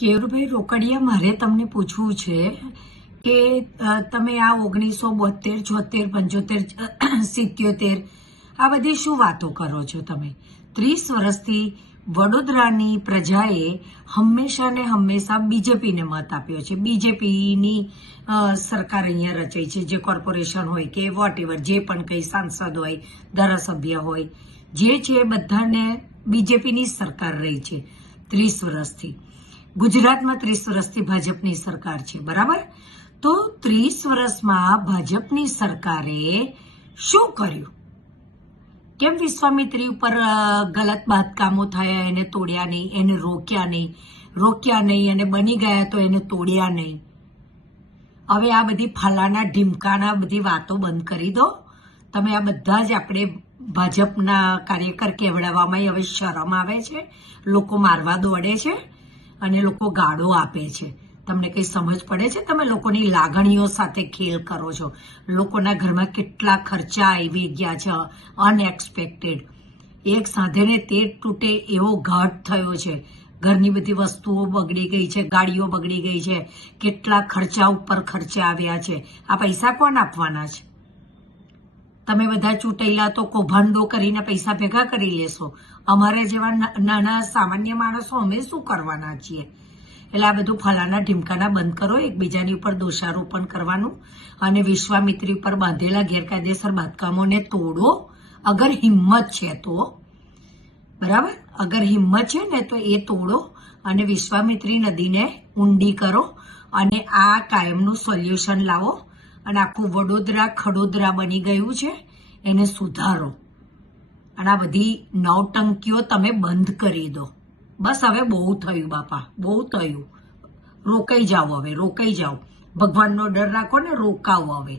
કેયુરભાઈ રોકડિયા, મારે તમને પૂછવું છે કે તમે આ 1972, 74, 75, 77 આ બધી શું વાતો કરો છો? તમે 30 વર્ષથી વડોદરાની પ્રજાએ હંમેશા ને હંમેશા બીજેપીને મત આપ્યો છે. બીજેપીની સરકાર અહીંયા રચાઈ છે, જે કોર્પોરેશન હોય કે વોટએવર, જે પણ કંઈ સાંસદ હોય, ધારાસભ્ય હોય, જે છે બધાને બીજેપીની સરકાર રહી છે 30 વર્ષથી. ગુજરાતમાં 30 વર્ષથી ભાજપની સરકાર છે, બરાબર? તો 30 વર્ષમાં ભાજપની સરકારે શું કર્યું? કેમ વિશ્વામિત્રી ઉપર ગલત બાંધકામો થયા, એને તોડ્યા નહીં, એને રોક્યા નહીં અને બની ગયા તો એને તોડ્યા નહીં? હવે આ બધી ફલાના ઢીમકાના બધી વાતો બંધ કરી દો. તમે આ બધા જ આપણે ભાજપના કાર્યકર કહેવડાવવામાં હવે શરમ આવે છે. લોકો મારવા દોડે છે અને લોકો ગાળો આપે છે. તમને કંઈ સમજ પડે છે? તમે લોકોની લાગણીઓ સાથે ખેલ કરો છો. લોકોના ઘરમાં કેટલા ખર્ચા આવી ગયા છે અનએક્સપેક્ટેડ. એક સાંધેને તે તૂટે એવો ઘાટ થયો છે. ઘરની બધી વસ્તુઓ બગડી ગઈ છે, ગાડીઓ બગડી ગઈ છે, કેટલા ખર્ચા ઉપર ખર્ચા આવ્યા છે. આ પૈસા કોણ આપવાના છે? તમે બધા ચૂંટાયેલા તો કૌભાંડો કરીને પૈસા ભેગા કરી લેશો. અમારે જેવા નાના સામાન્ય માણસો અમે શું કરવાના છીએ? એટલે આ બધું ફલાના ઢીમકાના બંધ કરો. એકબીજાની ઉપર દોષારોપણ કરવાનું અને વિશ્વામિત્રી ઉપર બાંધેલા ગેરકાયદેસર બાંધકામોને તોડો, અગર હિંમત છે તો. બરાબર? અગર હિંમત છે ને તો એ તોડો અને વિશ્વામિત્રી નદીને ઊંડી કરો અને આ કાયમનું સોલ્યુશન લાવો. અને આખું વડોદરા ખડોદરા બની ગયું છે, એને સુધારો. અને આ બધી નવટંકીઓ તમે બંધ કરી દો. બસ હવે બહુ થયું બાપા, બહુ થયું. રોકાઈ જાઓ હવે, રોકાઈ જાઓ. ભગવાનનો ડર રાખો ને, રોકાવો હવે.